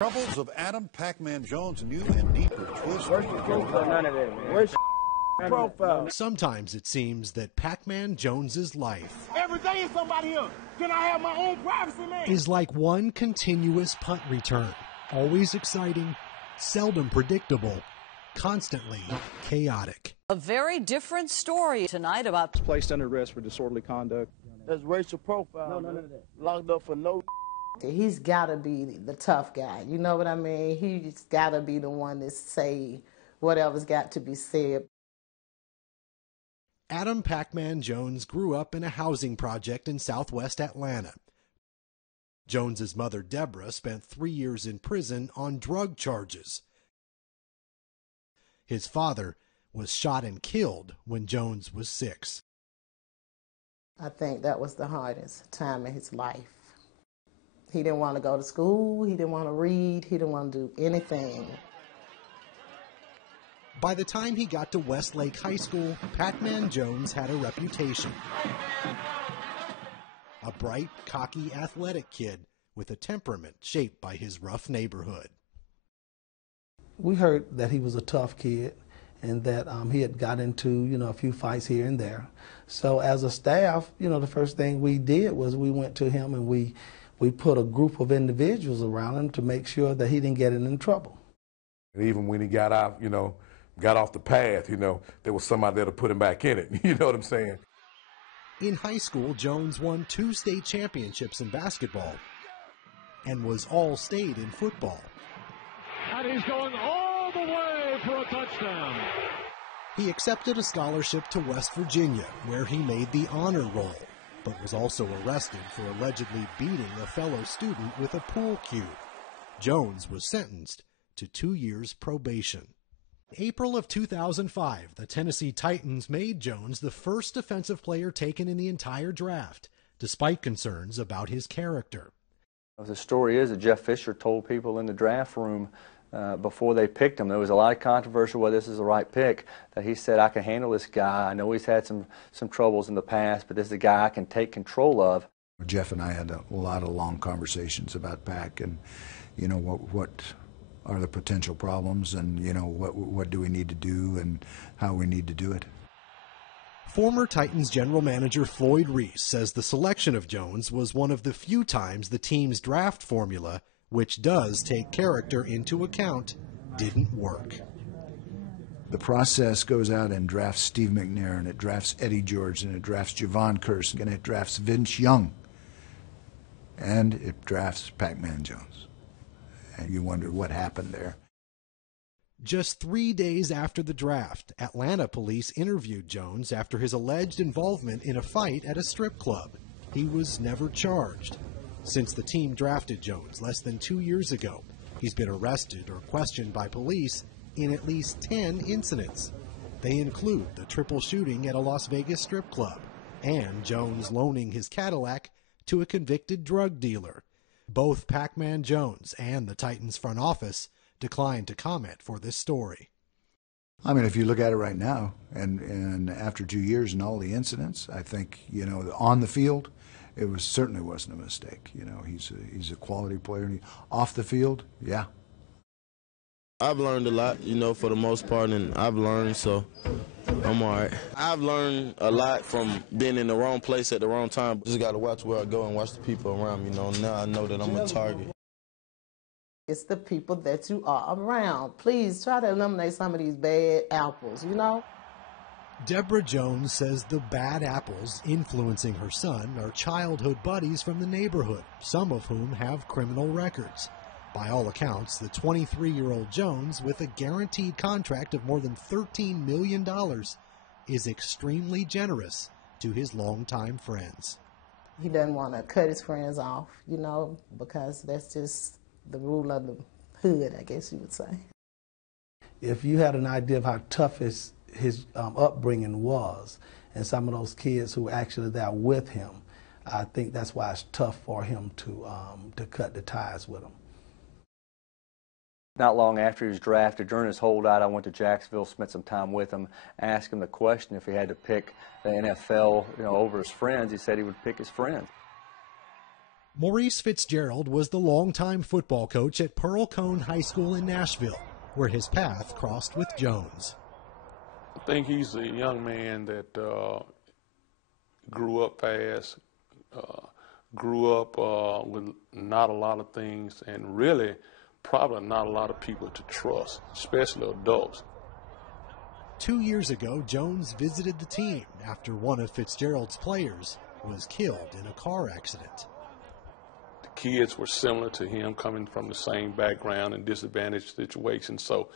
Troubles of Adam Pacman Jones' new and deeper twist. Where's your profile? None of that, man. Where's your profile? Sometimes it seems that Pacman Jones's life Every day is somebody else. Can I have my own privacy, man? is like one continuous punt return. Always exciting, seldom predictable, constantly chaotic. A very different story tonight about placed under arrest for disorderly conduct. That's racial profile. No, none of that. Locked up for no. He's got to be the tough guy. You know what I mean? He's got to be the one to say whatever's got to be said. Adam Pacman Jones grew up in a housing project in southwest Atlanta. Jones's mother, Deborah, spent 3 years in prison on drug charges. His father was shot and killed when Jones was 6. I think that was the hardest time in his life. He didn't want to go to school. He didn't want to read. He didn't want to do anything. By the time he got to Westlake High School, Pacman Jones had a reputation. A bright, cocky, athletic kid with a temperament shaped by his rough neighborhood. We heard that he was a tough kid and that he had got into, a few fights here and there. So as a staff, the first thing we did was we went to him and we put a group of individuals around him to make sure that he didn't get in trouble. And even when he got out, got off the path, there was somebody there to put him back in it. You know what I'm saying? In high school, Jones won 2 state championships in basketball and was all-state in football. And he's going all the way for a touchdown. He accepted a scholarship to West Virginia, where he made the honor roll, but was also arrested for allegedly beating a fellow student with a pool cue. Jones was sentenced to 2 years probation. April of 2005, the Tennessee Titans made Jones the first defensive player taken in the entire draft, despite concerns about his character. The story is that Jeff Fisher told people in the draft room before they picked him, there was a lot of controversy whether this is the right pick, that he said, I can handle this guy. I know he's had some troubles in the past, but this is a guy I can take control of. Jeff and I had a lot of long conversations about Pac and, what are the potential problems and, what do we need to do and how we need to do it. Former Titans general manager Floyd Reese says the selection of Jones was one of the few times the team's draft formula, which does take character into account, didn't work. The process goes out and drafts Steve McNair, and it drafts Eddie George, and it drafts Javon Curse, and it drafts Vince Young, and it drafts Pacman Jones. And you wonder what happened there. Just 3 days after the draft, Atlanta police interviewed Jones after his alleged involvement in a fight at a strip club. He was never charged. Since the team drafted Jones less than 2 years ago, he's been arrested or questioned by police in at least 10 incidents. They include the triple shooting at a Las Vegas strip club and Jones loaning his Cadillac to a convicted drug dealer. Both Pacman Jones and the Titans front office declined to comment for this story. I mean, if you look at it right now, and after 2 years and all the incidents, I think, on the field, it certainly wasn't a mistake. He's a quality player. And off the field, yeah. I've learned a lot, for the most part, and I've learned, so I'm all right. I've learned a lot from being in the wrong place at the wrong time. Just got to watch where I go and watch the people around me. Now I know that I'm a target. It's the people that you are around. Please try to eliminate some of these bad apples, Deborah Jones says the bad apples influencing her son are childhood buddies from the neighborhood, some of whom have criminal records. By all accounts, the 23-year-old Jones, with a guaranteed contract of more than $13 million, is extremely generous to his longtime friends. He doesn't want to cut his friends off, because that's just the rule of the hood, I guess you would say. If you had an idea of how tough his upbringing was, and some of those kids who were actually there with him, I think that's why it's tough for him to cut the ties with them. Not long after he was drafted, during his holdout, I went to Jacksonville, spent some time with him, asked him the question if he had to pick the NFL, over his friends. He said he would pick his friends. Maurice Fitzgerald was the longtime football coach at Pearl Cone High School in Nashville, where his path crossed with Jones. I think he's a young man that grew up fast, grew up with not a lot of things, and really probably not a lot of people to trust, especially adults. 2 years ago, Jones visited the team after one of Fitzgerald's players was killed in a car accident. The kids were similar to him, coming from the same background and disadvantaged situations, so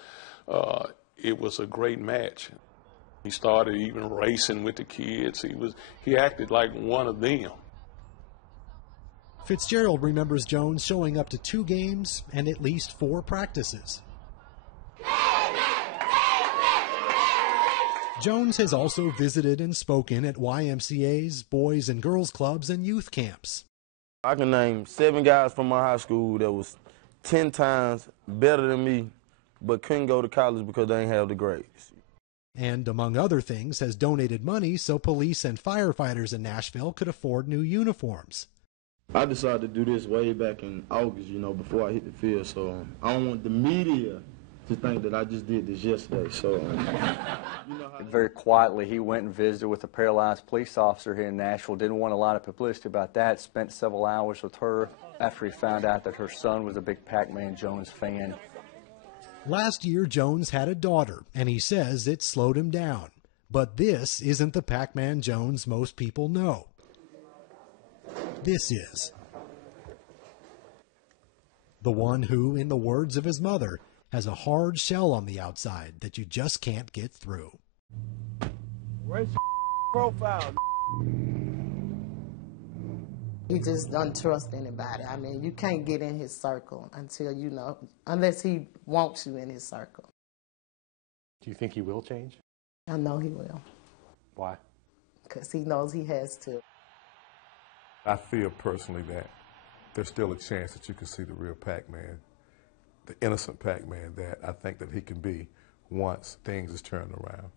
it was a great match. He started even racing with the kids. He acted like one of them. Fitzgerald remembers Jones showing up to 2 games and at least 4 practices. Jones has also visited and spoken at YMCA's, boys and girls clubs, and youth camps. I can name 7 guys from my high school that was 10 times better than me, but couldn't go to college because they didn't have the grades. And, among other things, has donated money so police and firefighters in Nashville could afford new uniforms. I decided to do this way back in August, before I hit the field, so I don't want the media to think that I just did this yesterday. So, Very quietly, he went and visited with a paralyzed police officer here in Nashville. Didn't want a lot of publicity about that. Spent several hours with her after he found out that her son was a big Pacman Jones fan. Last year, Jones had a daughter, and he says it slowed him down. But this isn't the Pacman Jones most people know. This is the one who, in the words of his mother, has a hard shell on the outside that you just can't get through. Where's your profile? He just doesn't trust anybody. I mean, you can't get in his circle until unless he wants you in his circle. Do you think he will change? I know he will. Why? Because he knows he has to. I feel personally that there's still a chance that you can see the real Pacman, the innocent Pacman that I think that he can be once things is turned around.